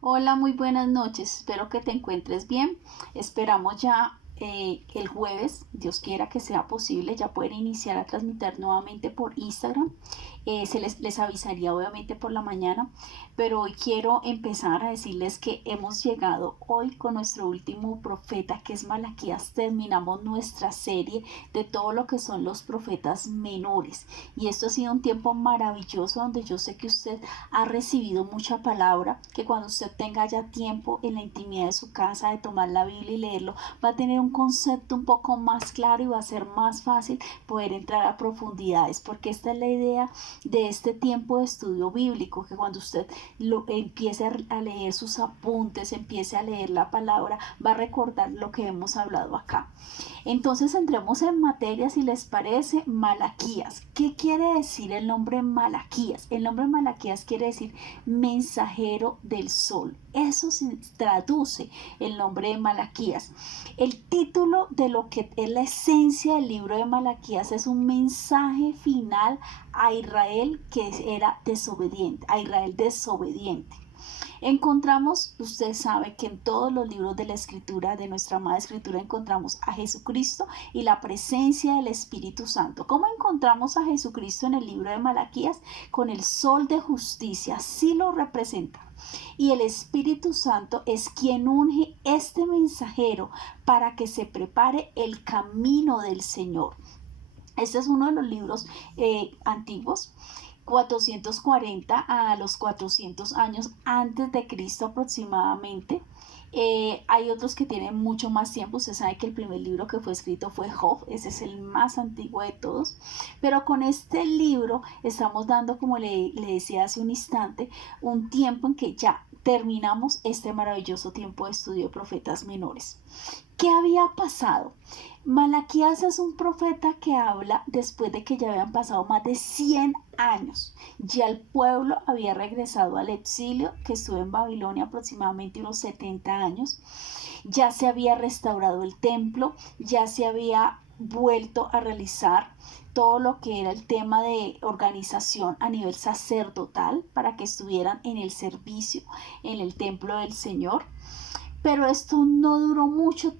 Hola, muy buenas noches. Espero que te encuentres bien. Esperamos ya el jueves, Dios quiera que sea posible, ya poder iniciar a transmitir nuevamente por Instagram. Les avisaría obviamente por la mañana, pero hoy quiero empezar a decirles que hemos llegado hoy con nuestro último profeta, que es Malaquías. Terminamos nuestra serie de todo lo que son los profetas menores. Y esto ha sido un tiempo maravilloso donde yo sé que usted ha recibido mucha palabra, que cuando usted tenga ya tiempo en la intimidad de su casa de tomar la Biblia y leerlo, va a tener un concepto un poco más claro y va a ser más fácil poder entrar a profundidades, porque esta es la idea de este tiempo de estudio bíblico, que cuando usted empiece a leer sus apuntes, empiece a leer la palabra, va a recordar lo que hemos hablado acá. Entonces entremos en materia, si les parece. Malaquías. ¿Qué quiere decir el nombre Malaquías? El nombre Malaquías quiere decir mensajero del sol. Eso se traduce el nombre de Malaquías. El título de lo que es la esencia del libro de Malaquías es un mensaje final a Israel que era desobediente, a Israel desobediente. Encontramos, usted sabe que en todos los libros de la escritura, de nuestra amada escritura, encontramos a Jesucristo y la presencia del Espíritu Santo. ¿Cómo encontramos a Jesucristo en el libro de Malaquías? Con el sol de justicia, así lo representa. Y el Espíritu Santo es quien unge este mensajero para que se prepare el camino del Señor. Este es uno de los libros antiguos, 440 a los 400 años antes de Cristo aproximadamente. Hay otros que tienen mucho más tiempo. Usted sabe que el primer libro que fue escrito fue Job, ese es el más antiguo de todos. Pero con este libro estamos dando, como le decía hace un instante, un tiempo en que ya terminamos este maravilloso tiempo de estudio de profetas menores. ¿Qué había pasado? Malaquías es un profeta que habla después de que ya habían pasado más de 100 años. Ya el pueblo había regresado al exilio, que estuvo en Babilonia aproximadamente unos 70 años. Ya se había restaurado el templo, ya se había vuelto a realizar todo lo que era el tema de organización a nivel sacerdotal para que estuvieran en el servicio en el templo del Señor. Pero esto no duró mucho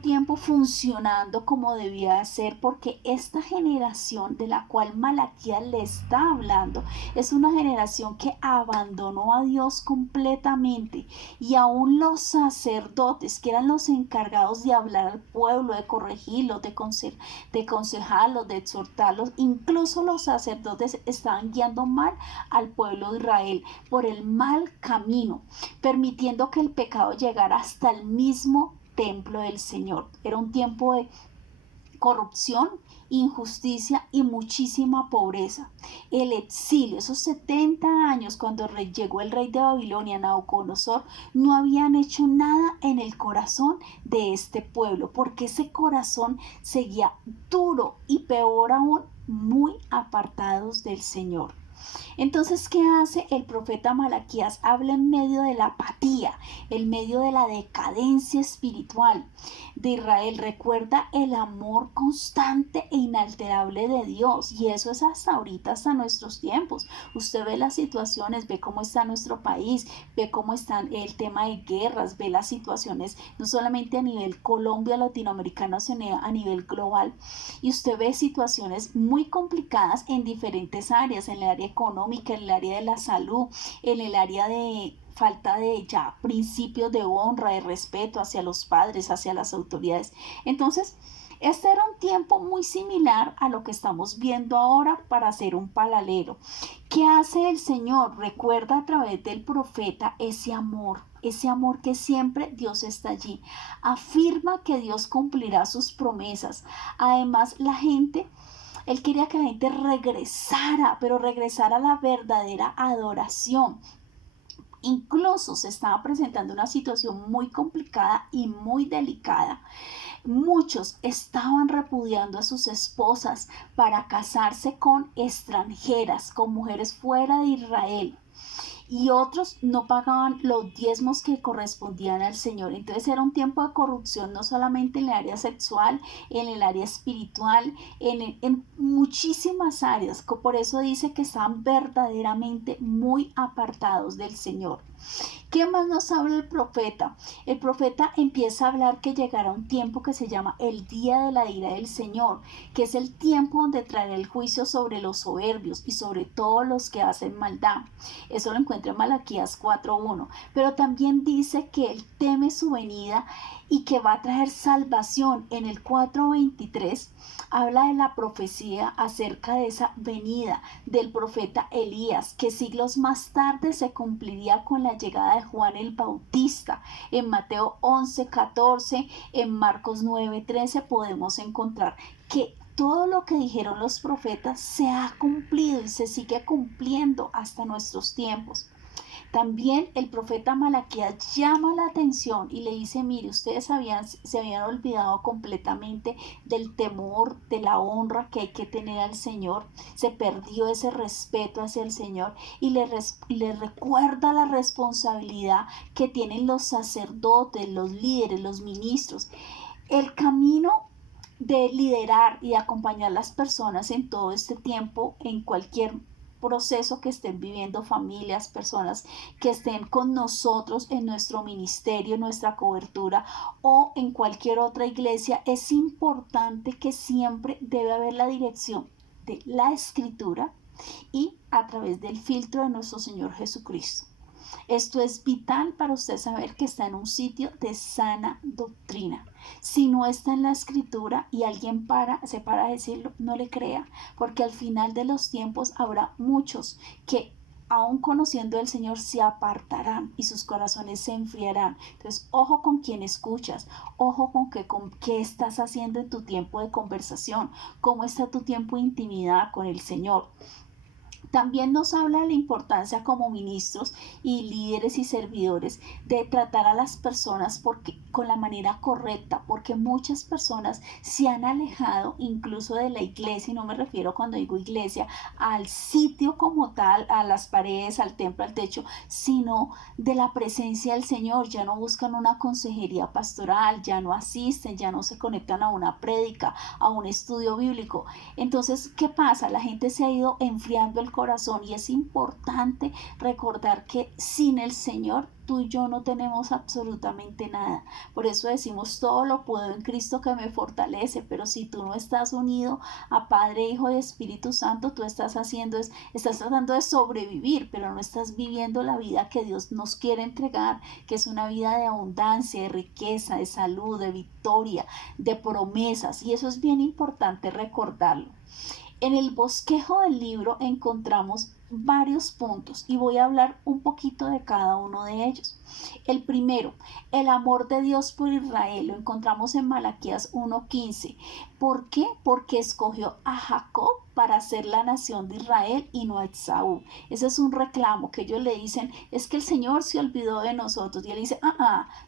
tiempo funcionando como debía ser, porque esta generación de la cual Malaquías le está hablando es una generación que abandonó a Dios completamente, y aún los sacerdotes, que eran los encargados de hablar al pueblo, de corregirlos, de aconsejarlos, de exhortarlos, incluso los sacerdotes estaban guiando mal al pueblo de Israel por el mal camino, permitiendo que el pecado llegara hasta el mismo templo del Señor. Era un tiempo de corrupción, injusticia y muchísima pobreza. El exilio, esos 70 años cuando llegó el rey de Babilonia, Nabucodonosor, no habían hecho nada en el corazón de este pueblo, porque ese corazón seguía duro y peor aún, muy apartados del Señor. Entonces, ¿qué hace el profeta Malaquías? Habla en medio de la apatía, en medio de la decadencia espiritual de Israel. Recuerda el amor constante e inalterable de Dios, y eso es hasta ahorita, hasta nuestros tiempos. Usted ve las situaciones, ve cómo está nuestro país, ve cómo está el tema de guerras, ve las situaciones no solamente a nivel Colombia, latinoamericano, sino a nivel global. Y usted ve situaciones muy complicadas en diferentes áreas, en el área económica, en el área de la salud, en el área de falta de ya principios de honra, de respeto hacia los padres, hacia las autoridades. Entonces, este era un tiempo muy similar a lo que estamos viendo ahora, para hacer un paralelo. ¿Qué hace el Señor? Recuerda a través del profeta ese amor que siempre Dios está allí. Afirma que Dios cumplirá sus promesas. Además, él quería que la gente regresara, pero regresara a la verdadera adoración. Incluso se estaba presentando una situación muy complicada y muy delicada. Muchos estaban repudiando a sus esposas para casarse con extranjeras, con mujeres fuera de Israel. Y otros no pagaban los diezmos que correspondían al Señor. Entonces era un tiempo de corrupción, no solamente en el área sexual, en el área espiritual, en muchísimas áreas. Por eso dice que estaban verdaderamente muy apartados del Señor. ¿Qué más nos habla el profeta? El profeta empieza a hablar que llegará un tiempo que se llama el día de la ira del Señor, que es el tiempo donde traerá el juicio sobre los soberbios y sobre todos los que hacen maldad. Eso lo encuentra en Malaquías 4:1. Pero también dice que él teme su venida y que va a traer salvación. En el 4:23 habla de la profecía acerca de esa venida del profeta Elías, que siglos más tarde se cumpliría con la llegada de Juan el Bautista. En Mateo 11:14, en Marcos 9:13 podemos encontrar que todo lo que dijeron los profetas se ha cumplido y se sigue cumpliendo hasta nuestros tiempos. También el profeta Malaquías llama la atención y le dice, mire, ustedes se habían olvidado completamente del temor, de la honra que hay que tener al Señor. Se perdió ese respeto hacia el Señor y le recuerda la responsabilidad que tienen los sacerdotes, los líderes, los ministros. El camino de liderar y acompañar a las personas en todo este tiempo, en cualquier proceso que estén viviendo, familias, personas que estén con nosotros en nuestro ministerio, en nuestra cobertura o en cualquier otra iglesia, es importante que siempre debe haber la dirección de la Escritura y a través del filtro de nuestro Señor Jesucristo. Esto es vital para usted saber que está en un sitio de sana doctrina. Si no está en la Escritura y alguien se para a decirlo, no le crea, porque al final de los tiempos habrá muchos que aún conociendo al Señor se apartarán y sus corazones se enfriarán. Entonces, ojo con quién escuchas, ojo con qué estás haciendo en tu tiempo de conversación, cómo está tu tiempo de intimidad con el Señor. También nos habla de la importancia como ministros y líderes y servidores de tratar a las personas con la manera correcta, porque muchas personas se han alejado incluso de la iglesia, y no me refiero cuando digo iglesia al sitio como tal, a las paredes, al templo, al techo, sino de la presencia del Señor. Ya no buscan una consejería pastoral, ya no asisten, ya no se conectan a una prédica, a un estudio bíblico. Entonces, ¿qué pasa? La gente se ha ido enfriando el corazón y es importante recordar que sin el Señor tú y yo no tenemos absolutamente nada. Por eso decimos todo lo puedo en Cristo que me fortalece, pero si tú no estás unido a Padre, Hijo y Espíritu Santo, tú estás tratando de sobrevivir, pero no estás viviendo la vida que Dios nos quiere entregar, que es una vida de abundancia, de riqueza, de salud, de victoria, de promesas, y eso es bien importante recordarlo. En el bosquejo del libro encontramos varios puntos y voy a hablar un poquito de cada uno de ellos. El primero, el amor de Dios por Israel, lo encontramos en Malaquías 1:15. ¿Por qué? Porque escogió a Jacob para ser la nación de Israel y no a Esaú. Ese es un reclamo que ellos le dicen, es que el Señor se olvidó de nosotros. Y él dice,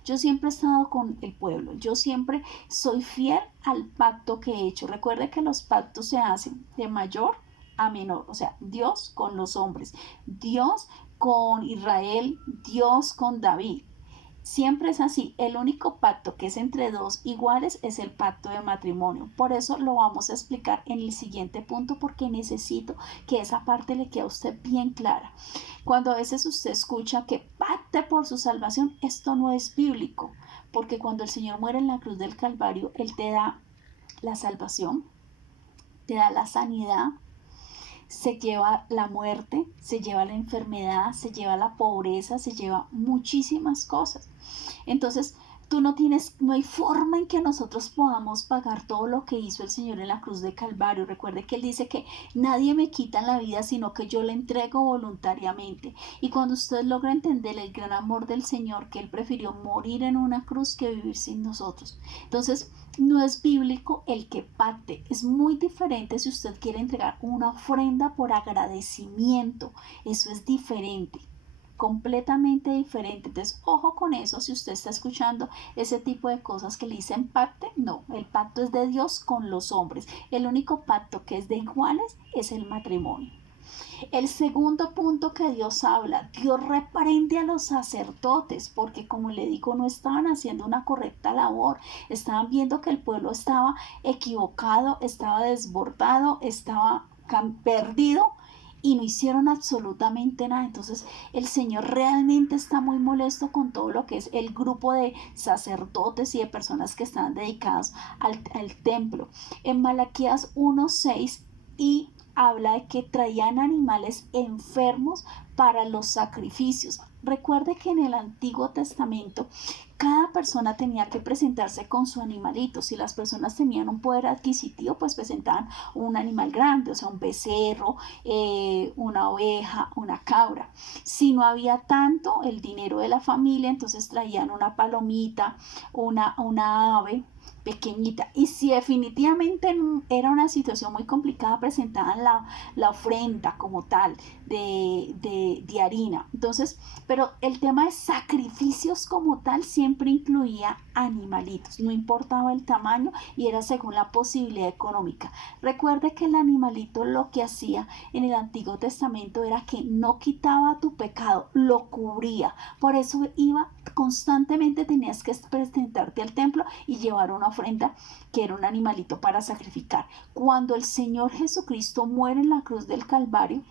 yo siempre he estado con el pueblo, yo siempre soy fiel al pacto que he hecho. Recuerde que los pactos se hacen de mayor a menor, o sea, Dios con los hombres, Dios con Israel, Dios con David. Siempre es así. El único pacto que es entre dos iguales es el pacto de matrimonio. Por eso lo vamos a explicar en el siguiente punto, porque necesito que esa parte le quede a usted bien clara. Cuando a veces usted escucha que pacte por su salvación, esto no es bíblico, porque cuando el Señor muere en la cruz del Calvario, Él te da la salvación, te da la sanidad, se lleva la muerte, se lleva la enfermedad, se lleva la pobreza, se lleva muchísimas cosas. Entonces, no hay forma en que nosotros podamos pagar todo lo que hizo el Señor en la cruz de Calvario. Recuerde que Él dice que nadie me quita la vida, sino que yo la entrego voluntariamente. Y cuando usted logra entender el gran amor del Señor, que Él prefirió morir en una cruz que vivir sin nosotros. Entonces, no es bíblico el que pacte. Es muy diferente si usted quiere entregar una ofrenda por agradecimiento. Eso es diferente, completamente diferente. Entonces, ojo con eso. Si usted está escuchando ese tipo de cosas que le dicen pacto, no, el pacto es de Dios con los hombres. El único pacto que es de iguales es el matrimonio. El segundo punto que Dios habla, Dios reprende a los sacerdotes porque, como le digo, no estaban haciendo una correcta labor, estaban viendo que el pueblo estaba equivocado, estaba desbordado, estaba perdido, y no hicieron absolutamente nada. Entonces el Señor realmente está muy molesto con todo lo que es el grupo de sacerdotes y de personas que están dedicadas al templo. En Malaquías 1:6 y habla de que traían animales enfermos para los sacrificios. Recuerde que en el Antiguo Testamento cada persona tenía que presentarse con su animalito. Si las personas tenían un poder adquisitivo, pues presentaban un animal grande, o sea, un becerro, una oveja, una cabra. Si no había tanto el dinero de la familia, entonces traían una palomita, una ave pequeñita. Y si definitivamente era una situación muy complicada, presentaban la ofrenda como tal de harina. Entonces, pero el tema de sacrificios como tal siempre incluía animalitos, no importaba el tamaño y era según la posibilidad económica. Recuerde que el animalito lo que hacía en el Antiguo Testamento era que no quitaba tu pecado, lo cubría. Por eso iba constantemente, tenías que presentarte al templo y llevar una ofrenda que era un animalito para sacrificar. Cuando el Señor Jesucristo muere en la cruz del Calvario,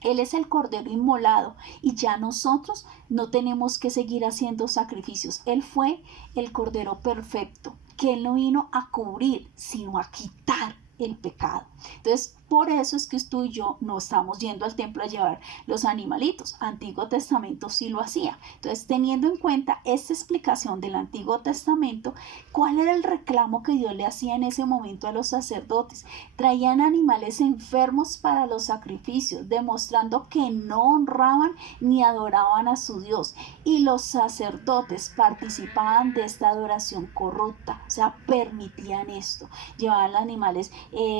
Él es el cordero inmolado y ya nosotros no tenemos que seguir haciendo sacrificios. Él fue el cordero perfecto, que Él no vino a cubrir, sino a quitar el pecado. Entonces, por eso es que tú y yo no estamos yendo al templo a llevar los animalitos. Antiguo Testamento sí lo hacía. Entonces, teniendo en cuenta esta explicación del Antiguo Testamento, ¿cuál era el reclamo que Dios le hacía en ese momento a los sacerdotes? Traían animales enfermos para los sacrificios, demostrando que no honraban ni adoraban a su Dios. Y los sacerdotes participaban de esta adoración corrupta, o sea, permitían esto. Llevaban animales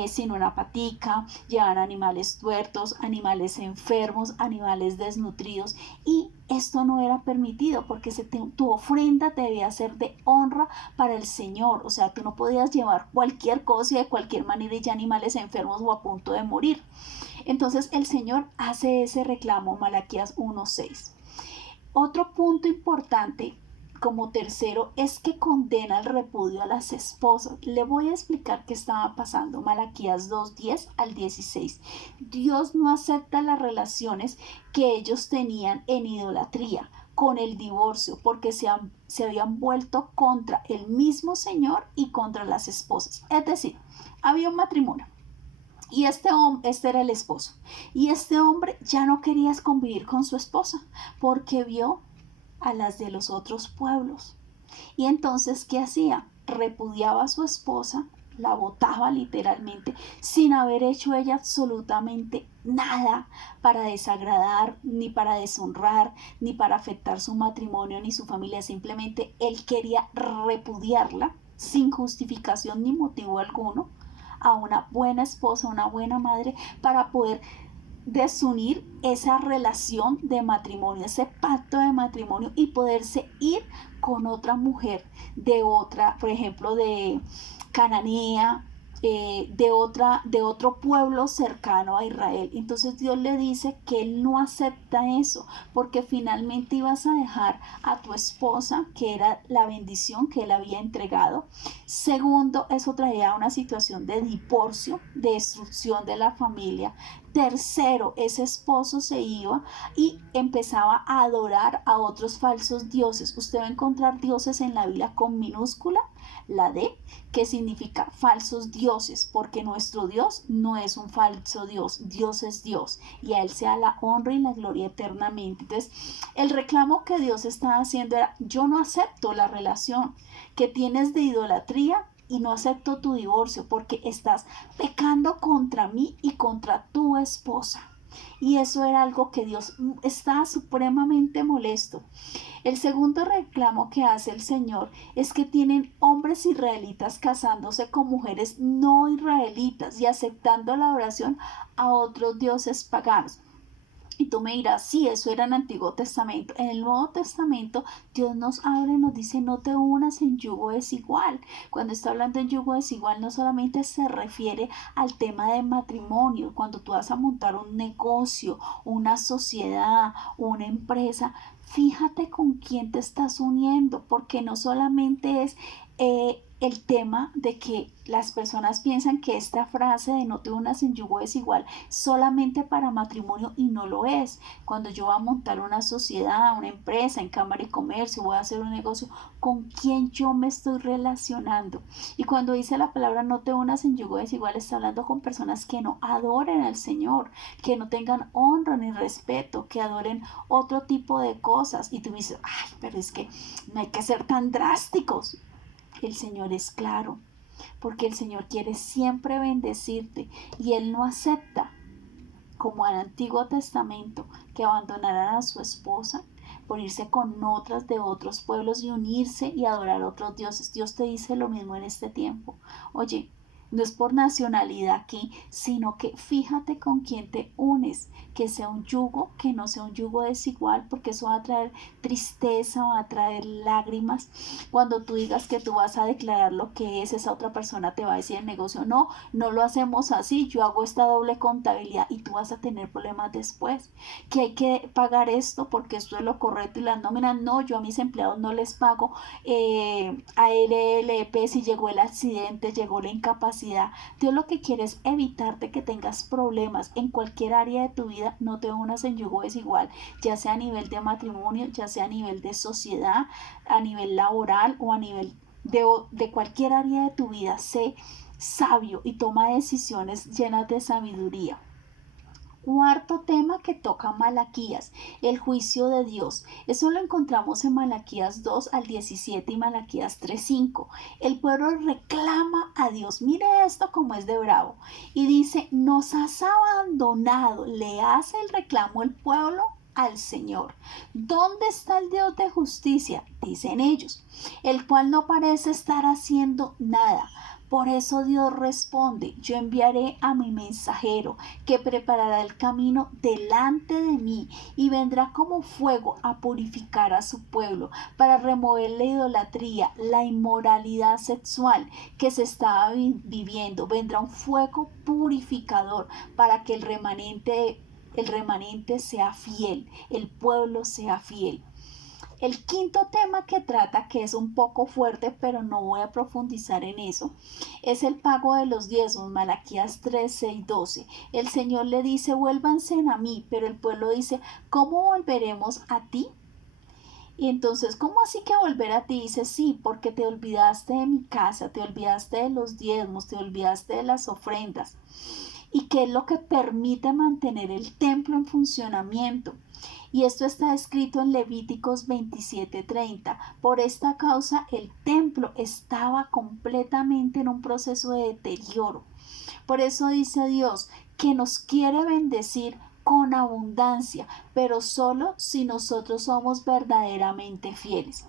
sin una patica, llevaban animales tuertos, animales enfermos, animales desnutridos, y esto no era permitido porque tu ofrenda debía ser de honra para el Señor. O sea, tú no podías llevar cualquier cosa y de cualquier manera, y ya animales enfermos o a punto de morir. Entonces el Señor hace ese reclamo, Malaquías 1:6. Otro punto importante como tercero es que condena el repudio a las esposas. Le voy a explicar qué estaba pasando. Malaquías 2:10 al 16. Dios no acepta las relaciones que ellos tenían en idolatría con el divorcio, porque se habían vuelto contra el mismo Señor y contra las esposas. Es decir, había un matrimonio y este era el esposo, y este hombre ya no quería convivir con su esposa porque vio a las de los otros pueblos. Y entonces, ¿qué hacía? Repudiaba a su esposa, la botaba literalmente, sin haber hecho ella absolutamente nada para desagradar, ni para deshonrar, ni para afectar su matrimonio, ni su familia. Simplemente él quería repudiarla sin justificación ni motivo alguno, a una buena esposa, una buena madre, para poder desunir esa relación de matrimonio, ese pacto de matrimonio, y poderse ir con otra mujer de otra, por ejemplo, de Cananea, de otro pueblo cercano a Israel. Entonces Dios le dice que Él no acepta eso, porque finalmente ibas a dejar a tu esposa, que era la bendición que Él había entregado. Segundo, eso traía una situación de divorcio, de destrucción de la familia. Tercero, ese esposo se iba y empezaba a adorar a otros falsos dioses. Usted va a encontrar dioses en la Biblia con minúscula, la D, que significa falsos dioses, porque nuestro Dios no es un falso Dios, Dios es Dios, y a Él sea la honra y la gloria eternamente. Entonces, el reclamo que Dios estaba haciendo era: yo no acepto la relación que tienes de idolatría y no acepto tu divorcio, porque estás pecando contra mí y contra tu esposa. Y eso era algo que Dios estaba supremamente molesto. El segundo reclamo que hace el Señor es que tienen hombres israelitas casándose con mujeres no israelitas y aceptando la adoración a otros dioses paganos. Y tú me dirás, sí, eso era en el Antiguo Testamento. En el Nuevo Testamento Dios nos abre y nos dice: no te unas en yugo desigual. Cuando está hablando en yugo desigual, no solamente se refiere al tema de matrimonio. Cuando tú vas a montar un negocio, una sociedad, una empresa, fíjate con quién te estás uniendo, porque no solamente es el tema de que las personas piensan que esta frase de no te unas en yugo desigual solamente para matrimonio, y no lo es. Cuando yo voy a montar una sociedad, una empresa, en cámara y comercio, voy a hacer un negocio, ¿con quién yo me estoy relacionando? Y cuando dice la palabra no te unas en yugo desigual, está hablando con personas que no adoren al Señor, que no tengan honra ni respeto, que adoren otro tipo de cosas. Y tú me dices, ay, pero es que no hay que ser tan drásticos. El Señor es claro, porque el Señor quiere siempre bendecirte, y Él no acepta, como en el Antiguo Testamento, que abandonaran a su esposa por irse con otras de otros pueblos y unirse y adorar a otros dioses. Dios te dice lo mismo en este tiempo. Oye, no es por nacionalidad aquí, sino que fíjate con quién te unes, que sea un yugo, que no sea un yugo desigual, porque eso va a traer tristeza, va a traer lágrimas. Cuando tú digas que tú vas a declarar lo que es, esa otra persona te va a decir el negocio, no, no lo hacemos así, yo hago esta doble contabilidad, y tú vas a tener problemas después, que hay que pagar esto porque esto es lo correcto, y las nóminas, no, yo a mis empleados no les pago ARLP si llegó el accidente, llegó la incapacidad. Dios lo que quiere es evitarte que tengas problemas en cualquier área de tu vida. No te unas en yugo desigual, ya sea a nivel de matrimonio, ya sea a nivel de sociedad, a nivel laboral o a nivel de cualquier área de tu vida. Sé sabio y toma decisiones llenas de sabiduría. Cuarto tema que toca Malaquías, el juicio de Dios. Eso lo encontramos en Malaquías 2 al 17 y Malaquías 3:5. El pueblo reclama a Dios. Mire esto como es de bravo. Y dice, nos has abandonado. Le hace el reclamo el pueblo al Señor. ¿Dónde está el Dios de justicia? Dicen ellos, el cual no parece estar haciendo nada. Por eso Dios responde, yo enviaré a mi mensajero, que preparará el camino delante de mí, y vendrá como fuego a purificar a su pueblo, para remover la idolatría, la inmoralidad sexual que se estaba viviendo. Vendrá un fuego purificador para que el remanente sea fiel, el pueblo sea fiel. El quinto tema que trata, que es un poco fuerte, pero no voy a profundizar en eso, es el pago de los diezmos. Malaquías 3, 6, 12. El Señor le dice, vuélvanse a mí, pero el pueblo dice, ¿cómo volveremos a ti? Y entonces, ¿cómo así que volver a ti? Dice, sí, porque te olvidaste de mi casa, te olvidaste de los diezmos, te olvidaste de las ofrendas. ¿Y qué es lo que permite mantener el templo en funcionamiento? Y esto está escrito en Levíticos 27:30. Por esta causa el templo estaba completamente en un proceso de deterioro. Por eso dice Dios que nos quiere bendecir con abundancia, pero solo si nosotros somos verdaderamente fieles.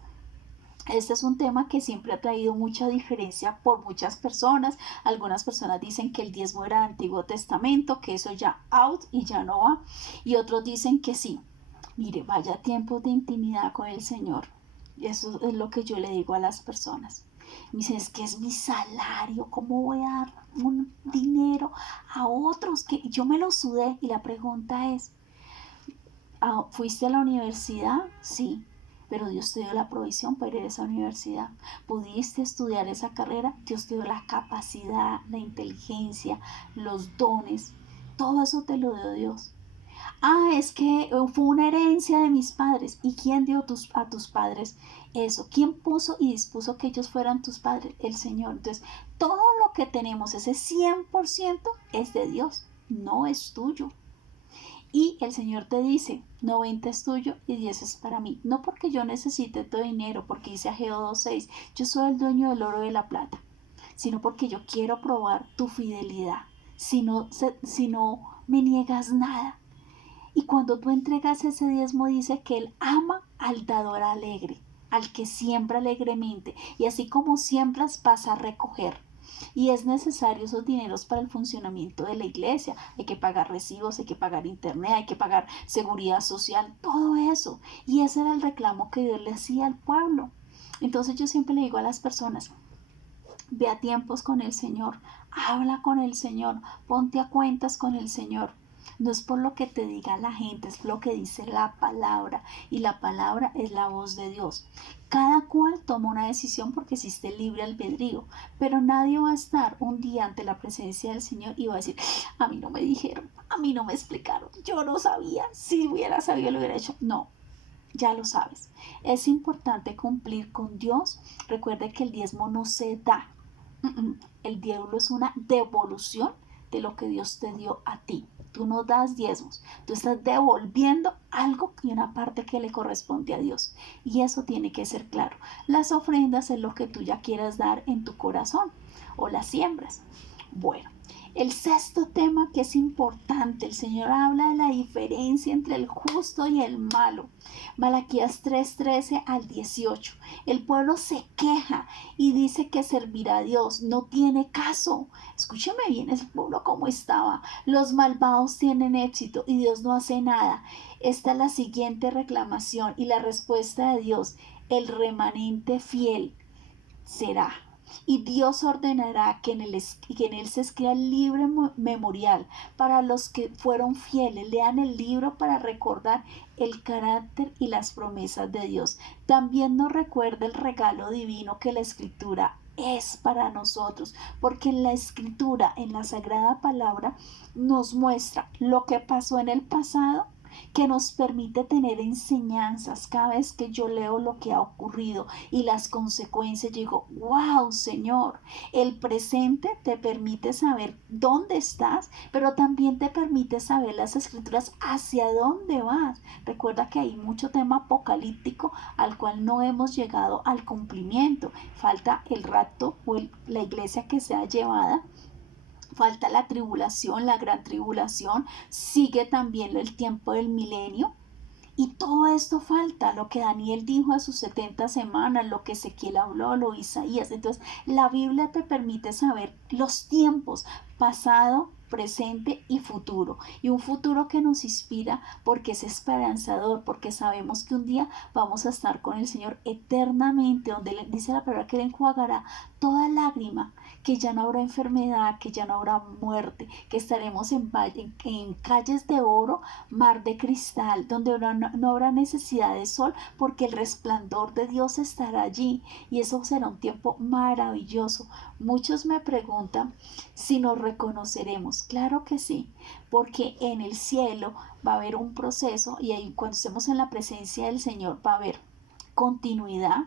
Este es un tema que siempre ha traído mucha diferencia por muchas personas. Algunas personas dicen que el diezmo era del Antiguo Testamento, que eso ya out y ya no va. Y otros dicen que sí. Mire, vaya tiempos de intimidad con el Señor. Eso es lo que yo le digo a las personas. Me dicen, es que es mi salario, ¿cómo voy a dar un dinero a otros que yo me lo sudé? Y la pregunta es, ¿fuiste a la universidad? Sí, pero Dios te dio la provisión para ir a esa universidad. ¿Pudiste estudiar esa carrera? Dios te dio la capacidad, la inteligencia, los dones. Todo eso te lo dio Dios. Es que fue una herencia de mis padres. ¿Y quién dio a tus padres eso? ¿Quién puso y dispuso que ellos fueran tus padres? El Señor. Entonces, todo lo que tenemos, ese 100%, es de Dios, no es tuyo. Y el Señor te dice, 90 es tuyo y 10 es para mí. No porque yo necesite tu dinero, porque dice Ageo 2:6, yo soy el dueño del oro y de la plata, sino porque yo quiero probar tu fidelidad. Si no me niegas nada. Y cuando tú entregas ese diezmo, dice que Él ama al dador alegre, al que siembra alegremente. Y así como siembras, vas a recoger. Y es necesario esos dineros para el funcionamiento de la iglesia. Hay que pagar recibos, hay que pagar internet, hay que pagar seguridad social, todo eso. Y ese era el reclamo que Dios le hacía al pueblo. Entonces yo siempre le digo a las personas, ve a tiempos con el Señor, habla con el Señor, ponte a cuentas con el Señor. No es por lo que te diga la gente, es lo que dice la palabra. Y la palabra es la voz de Dios. Cada cual toma una decisión porque existe el libre albedrío, pero nadie va a estar un día ante la presencia del Señor y va a decir, a mí no me dijeron, a mí no me explicaron, yo no sabía, si hubiera sabido lo hubiera hecho. No, ya lo sabes. Es importante cumplir con Dios. Recuerde que el diezmo no se da. El diezmo es una devolución de lo que Dios te dio a ti. Tú no das diezmos, tú estás devolviendo algo y una parte que le corresponde a Dios. Y eso tiene que ser claro. Las ofrendas es lo que tú ya quieras dar en tu corazón o las siembras. Bueno, el sexto tema que es importante, el Señor habla de la diferencia entre el justo y el malo. Malaquías 3:13 al 18. El pueblo se queja y dice que servirá a Dios. No tiene caso. Escúcheme bien, el pueblo como estaba. Los malvados tienen éxito y Dios no hace nada. Esta es la siguiente reclamación y la respuesta de Dios. El remanente fiel será. Y Dios ordenará que en él se escriba el libre memorial para los que fueron fieles. Lean el libro para recordar el carácter y las promesas de Dios. También nos recuerda el regalo divino que la Escritura es para nosotros, porque en la Escritura, en la Sagrada Palabra, nos muestra lo que pasó en el pasado, que nos permite tener enseñanzas. Cada vez que yo leo lo que ha ocurrido y las consecuencias, yo digo, wow, Señor, el presente te permite saber dónde estás, pero también te permite saber las Escrituras hacia dónde vas. Recuerda que hay mucho tema apocalíptico al cual no hemos llegado al cumplimiento. Falta el rapto o la iglesia que sea llevada. Falta la tribulación, la gran tribulación, sigue también el tiempo del milenio. Y todo esto falta, lo que Daniel dijo a sus 70 semanas, lo que Ezequiel habló, lo Isaías. Entonces, la Biblia te permite saber los tiempos, pasado, presente y futuro. Y un futuro que nos inspira porque es esperanzador, porque sabemos que un día vamos a estar con el Señor eternamente, donde le dice la palabra que le enjuagará toda lágrima, que ya no habrá enfermedad, que ya no habrá muerte, que estaremos en calles de oro, mar de cristal, donde no habrá necesidad de sol, porque el resplandor de Dios estará allí y eso será un tiempo maravilloso. Muchos me preguntan si nos reconoceremos. Claro que sí, porque en el cielo va a haber un proceso y ahí cuando estemos en la presencia del Señor va a haber continuidad,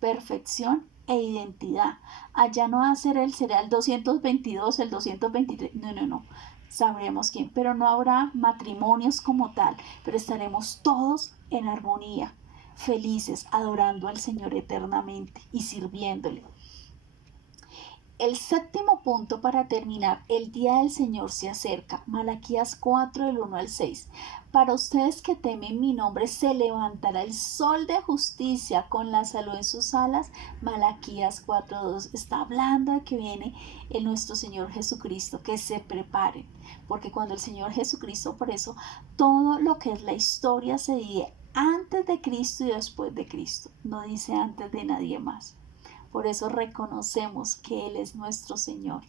perfección e identidad. Allá no va a ser el cereal 222, el 223, no. Sabremos quién, pero no habrá matrimonios como tal, pero estaremos todos en armonía, felices, adorando al Señor eternamente y sirviéndole. El séptimo punto para terminar, el día del Señor se acerca. Malaquías 4 del 1 al 6. Para ustedes que temen mi nombre se levantará el sol de justicia con la salud en sus alas. Malaquías 4:2 está hablando de que viene el nuestro Señor Jesucristo, que se preparen, porque cuando el Señor Jesucristo, por eso todo lo que es la historia se divide antes de Cristo y después de Cristo, no dice antes de nadie más. Por eso reconocemos que Él es nuestro Señor.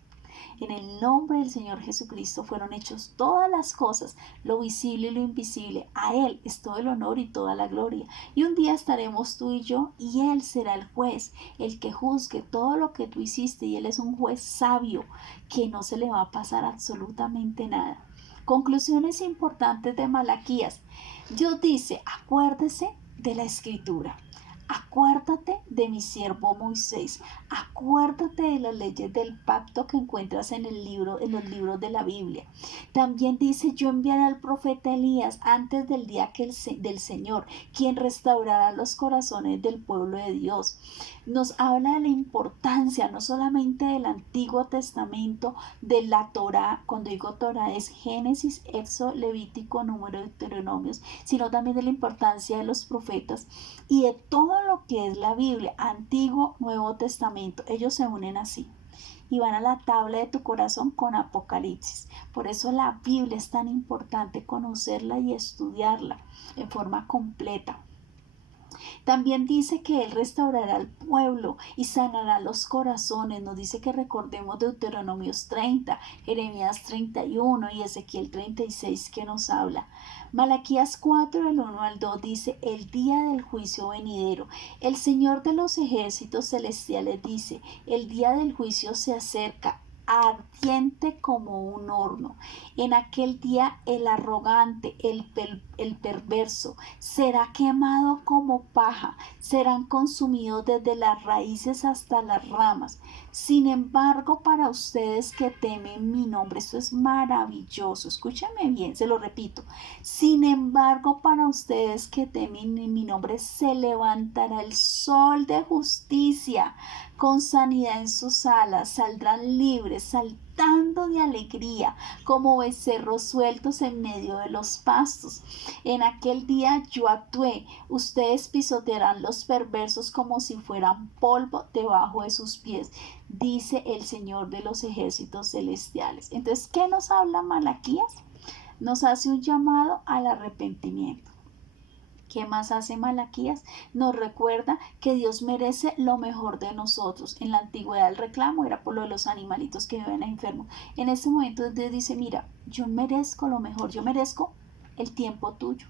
En el nombre del Señor Jesucristo fueron hechas todas las cosas, lo visible y lo invisible. A Él es todo el honor y toda la gloria. Y un día estaremos tú y yo y Él será el juez, el que juzgue todo lo que tú hiciste. Y Él es un juez sabio que no se le va a pasar absolutamente nada. Conclusiones importantes de Malaquías. Dios dice, acuérdese de la Escritura. Acuérdate de mi siervo Moisés, acuérdate de las leyes del pacto que encuentras en los libros de la Biblia. También dice, yo enviaré al profeta Elías antes del día del Señor, quien restaurará los corazones del pueblo de Dios. Nos habla de la importancia no solamente del Antiguo Testamento, de la Torá. Cuando digo Torá es Génesis, Éxodo, Levítico, Número, Deuteronomios, sino también de la importancia de los profetas y de todo lo que es la Biblia, Antiguo, Nuevo Testamento. Ellos se unen así y van a la tabla de tu corazón con Apocalipsis. Por eso la Biblia es tan importante conocerla y estudiarla en forma completa. También dice que Él restaurará al pueblo y sanará los corazones. Nos dice que recordemos Deuteronomios 30, Jeremías 31 y Ezequiel 36 que nos habla. Malaquías 4, del 1 al 2 dice, el día del juicio venidero. El Señor de los ejércitos celestiales dice, el día del juicio se acerca, ardiente como un horno. En aquel día el arrogante, el perverso, será quemado como paja, serán consumidos desde las raíces hasta las ramas. Sin embargo, para ustedes que temen mi nombre, esto es maravilloso, escúchenme bien, se lo repito. Sin embargo, para ustedes que temen mi nombre, se levantará el sol de justicia. Con sanidad en sus alas saldrán libres, saltando de alegría, como becerros sueltos en medio de los pastos. En aquel día yo actué, ustedes pisotearán los perversos como si fueran polvo debajo de sus pies, dice el Señor de los ejércitos celestiales. Entonces, ¿qué nos habla Malaquías? Nos hace un llamado al arrepentimiento. ¿Qué más hace Malaquías? Nos recuerda que Dios merece lo mejor de nosotros. En la antigüedad el reclamo era por lo de los animalitos que viven enfermos. En este momento Dios dice, mira, yo merezco lo mejor, yo merezco el tiempo tuyo.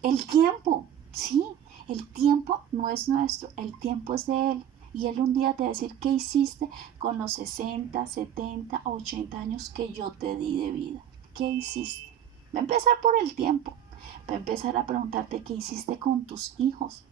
El tiempo, sí, el tiempo no es nuestro, el tiempo es de Él. Y Él un día te va a decir, ¿qué hiciste con los 60, 70, 80 años que yo te di de vida? ¿Qué hiciste? Va a empezar por el tiempo. Va a empezar a preguntarte qué hiciste con tus hijos.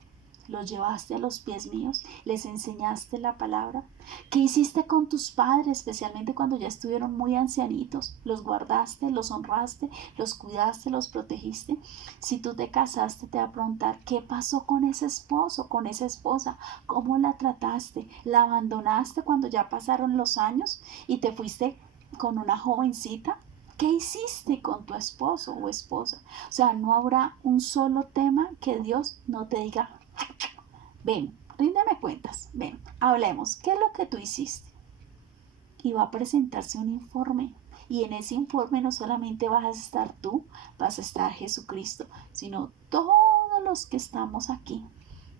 ¿Los llevaste a los pies míos? ¿Les enseñaste la palabra? ¿Qué hiciste con tus padres, especialmente cuando ya estuvieron muy ancianitos? ¿Los guardaste, los honraste, los cuidaste, los protegiste? Si tú te casaste, te va a preguntar qué pasó con ese esposo, con esa esposa, cómo la trataste, la abandonaste cuando ya pasaron los años y te fuiste con una jovencita. ¿Qué hiciste con tu esposo o esposa? O sea, no habrá un solo tema que Dios no te diga, ven, ríndeme cuentas, ven, hablemos, ¿qué es lo que tú hiciste? Y va a presentarse un informe. Y en ese informe no solamente vas a estar tú, vas a estar Jesucristo, sino todos los que estamos aquí.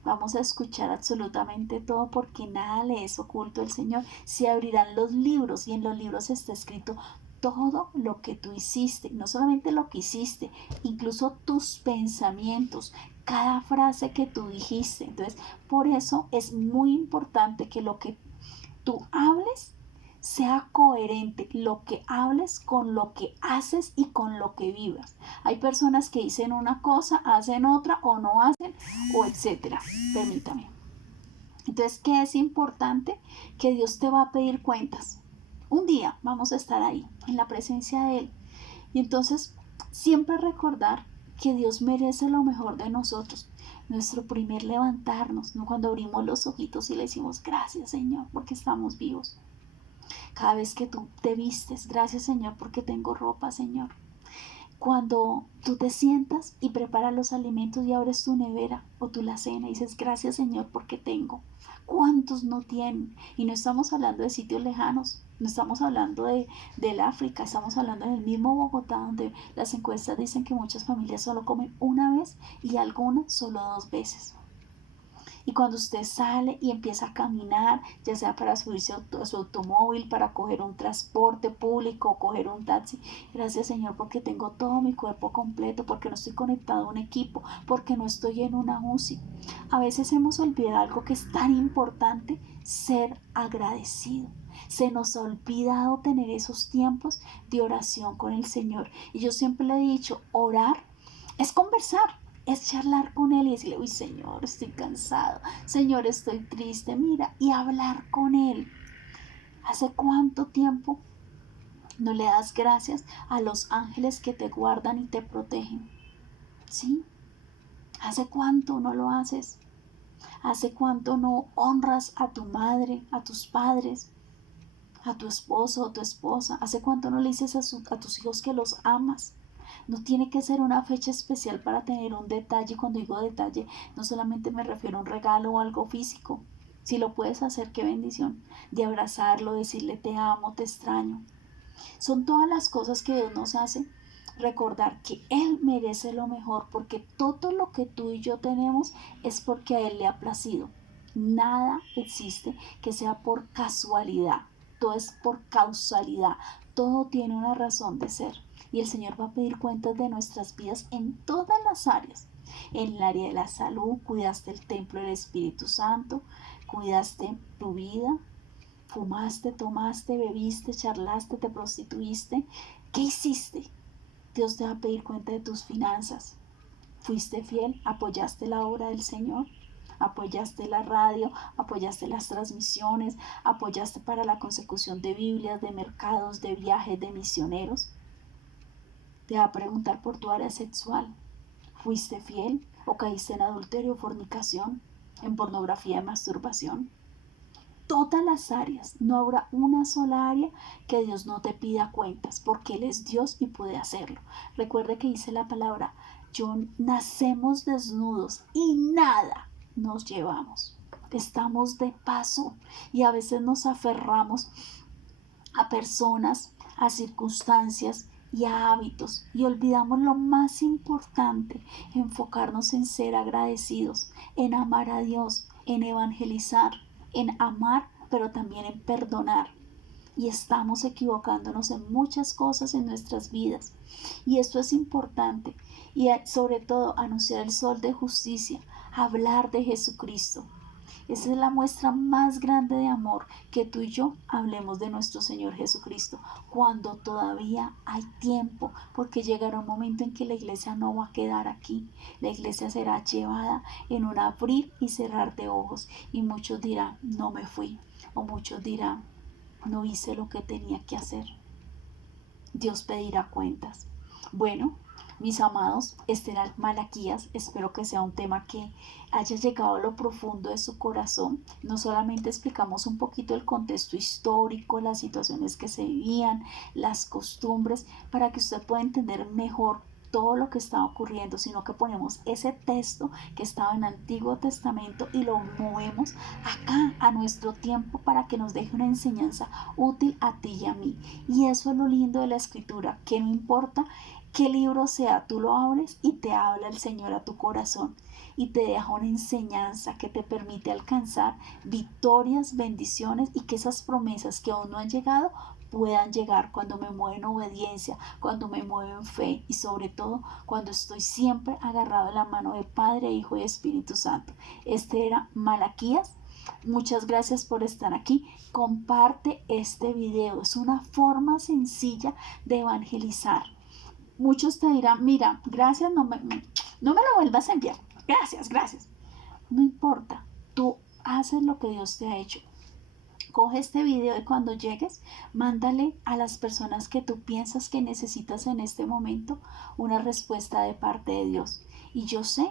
Vamos a escuchar absolutamente todo porque nada le es oculto al Señor. Se abrirán los libros y en los libros está escrito todo lo que tú hiciste, no solamente lo que hiciste, incluso tus pensamientos, cada frase que tú dijiste. Entonces, por eso es muy importante que lo que tú hables sea coherente, lo que hables con lo que haces y con lo que vivas. Hay personas que dicen una cosa, hacen otra o no hacen o etcétera. Permítame. Entonces, ¿qué es importante? Que Dios te va a pedir cuentas. Un día vamos a estar ahí, en la presencia de Él. Y entonces, siempre recordar que Dios merece lo mejor de nosotros. Nuestro primer levantarnos, ¿no? Cuando abrimos los ojitos y le decimos, gracias Señor, porque estamos vivos. Cada vez que tú te vistes, gracias Señor, porque tengo ropa, Señor. Cuando tú te sientas y preparas los alimentos y abres tu nevera o tu alacena y dices, gracias Señor, porque tengo. ¿Cuántos no tienen? Y no estamos hablando de sitios lejanos, no estamos hablando del África, estamos hablando del mismo Bogotá, donde las encuestas dicen que muchas familias solo comen una vez y algunas solo 2 veces. Y cuando usted sale y empieza a caminar, ya sea para subirse a su automóvil, para coger un transporte público o coger un taxi, gracias Señor porque tengo todo mi cuerpo completo, porque no estoy conectado a un equipo, porque no estoy en una UCI. A veces hemos olvidado algo que es tan importante, ser agradecido. Se nos ha olvidado tener esos tiempos de oración con el Señor. Y yo siempre le he dicho, orar es conversar. Es charlar con Él y decirle, uy Señor, estoy cansado, Señor, estoy triste, mira, y hablar con Él. ¿Hace cuánto tiempo no le das gracias a los ángeles que te guardan y te protegen? ¿Sí? ¿Hace cuánto no lo haces? ¿Hace cuánto no honras a tu madre, a tus padres, a tu esposo o tu esposa? ¿Hace cuánto no le dices a tus hijos que los amas? No tiene que ser una fecha especial para tener un detalle. Cuando digo detalle, no solamente me refiero a un regalo o algo físico. Si lo puedes hacer, qué bendición. De abrazarlo, decirle te amo, te extraño. Son todas las cosas que Dios nos hace recordar que Él merece lo mejor, porque todo lo que tú y yo tenemos es porque a Él le ha placido. Nada existe que sea por casualidad, todo es por causalidad, todo tiene una razón de ser. Y el Señor va a pedir cuentas de nuestras vidas en todas las áreas. En el área de la salud, cuidaste el templo del Espíritu Santo, cuidaste tu vida, fumaste, tomaste, bebiste, charlaste, te prostituiste. ¿Qué hiciste? Dios te va a pedir cuenta de tus finanzas. ¿Fuiste fiel? ¿Apoyaste la obra del Señor? ¿Apoyaste la radio? ¿Apoyaste las transmisiones? ¿Apoyaste para la consecución de Biblias, de mercados, de viajes, de misioneros? Te va a preguntar por tu área sexual. ¿Fuiste fiel o caíste en adulterio, fornicación, en pornografía y masturbación? Todas las áreas, no habrá una sola área que Dios no te pida cuentas, porque Él es Dios y puede hacerlo. Recuerde que dice la palabra, nacemos desnudos y nada nos llevamos. Estamos de paso y a veces nos aferramos a personas, a circunstancias y a hábitos y olvidamos lo más importante, enfocarnos en ser agradecidos, en amar a Dios, en evangelizar, en amar, pero también en perdonar. Y estamos equivocándonos en muchas cosas en nuestras vidas. Y esto es importante. Y sobre todo anunciar el sol de justicia, hablar de Jesucristo. Esa es la muestra más grande de amor, que tú y yo hablemos de nuestro Señor Jesucristo cuando todavía hay tiempo, porque llegará un momento en que la iglesia no va a quedar aquí. La iglesia será llevada en un abrir y cerrar de ojos y muchos dirán, no me fui, o muchos dirán, no hice lo que tenía que hacer. Dios pedirá cuentas. Bueno, mis amados, este era Malaquías. Espero que sea un tema que haya llegado a lo profundo de su corazón. No solamente explicamos un poquito el contexto histórico, las situaciones que se vivían, las costumbres, para que usted pueda entender mejor todo lo que estaba ocurriendo, sino que ponemos ese texto que estaba en el Antiguo Testamento y lo movemos acá a nuestro tiempo para que nos deje una enseñanza útil a ti y a mí. Y eso es lo lindo de la Escritura, que no importa qué libro sea, tú lo abres y te habla el Señor a tu corazón y te deja una enseñanza que te permite alcanzar victorias, bendiciones, y que esas promesas que aún no han llegado puedan llegar cuando me muevo en obediencia, cuando me muevo en fe y sobre todo cuando estoy siempre agarrado en la mano del Padre, Hijo y Espíritu Santo. Este era Malaquías. Muchas gracias por estar aquí. Comparte este video. Es una forma sencilla de evangelizar. Muchos te dirán, mira, gracias, no me lo vuelvas a enviar. Gracias. No importa, tú haces lo que Dios te ha hecho. Coge este video y cuando llegues, mándale a las personas que tú piensas que necesitas en este momento una respuesta de parte de Dios. Y yo sé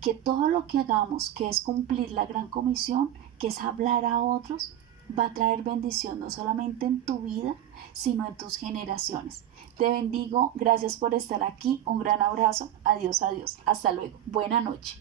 que todo lo que hagamos, que es cumplir la gran comisión, que es hablar a otros, va a traer bendición no solamente en tu vida, sino en tus generaciones. Te bendigo, gracias por estar aquí, un gran abrazo, adiós, hasta luego, buena noche.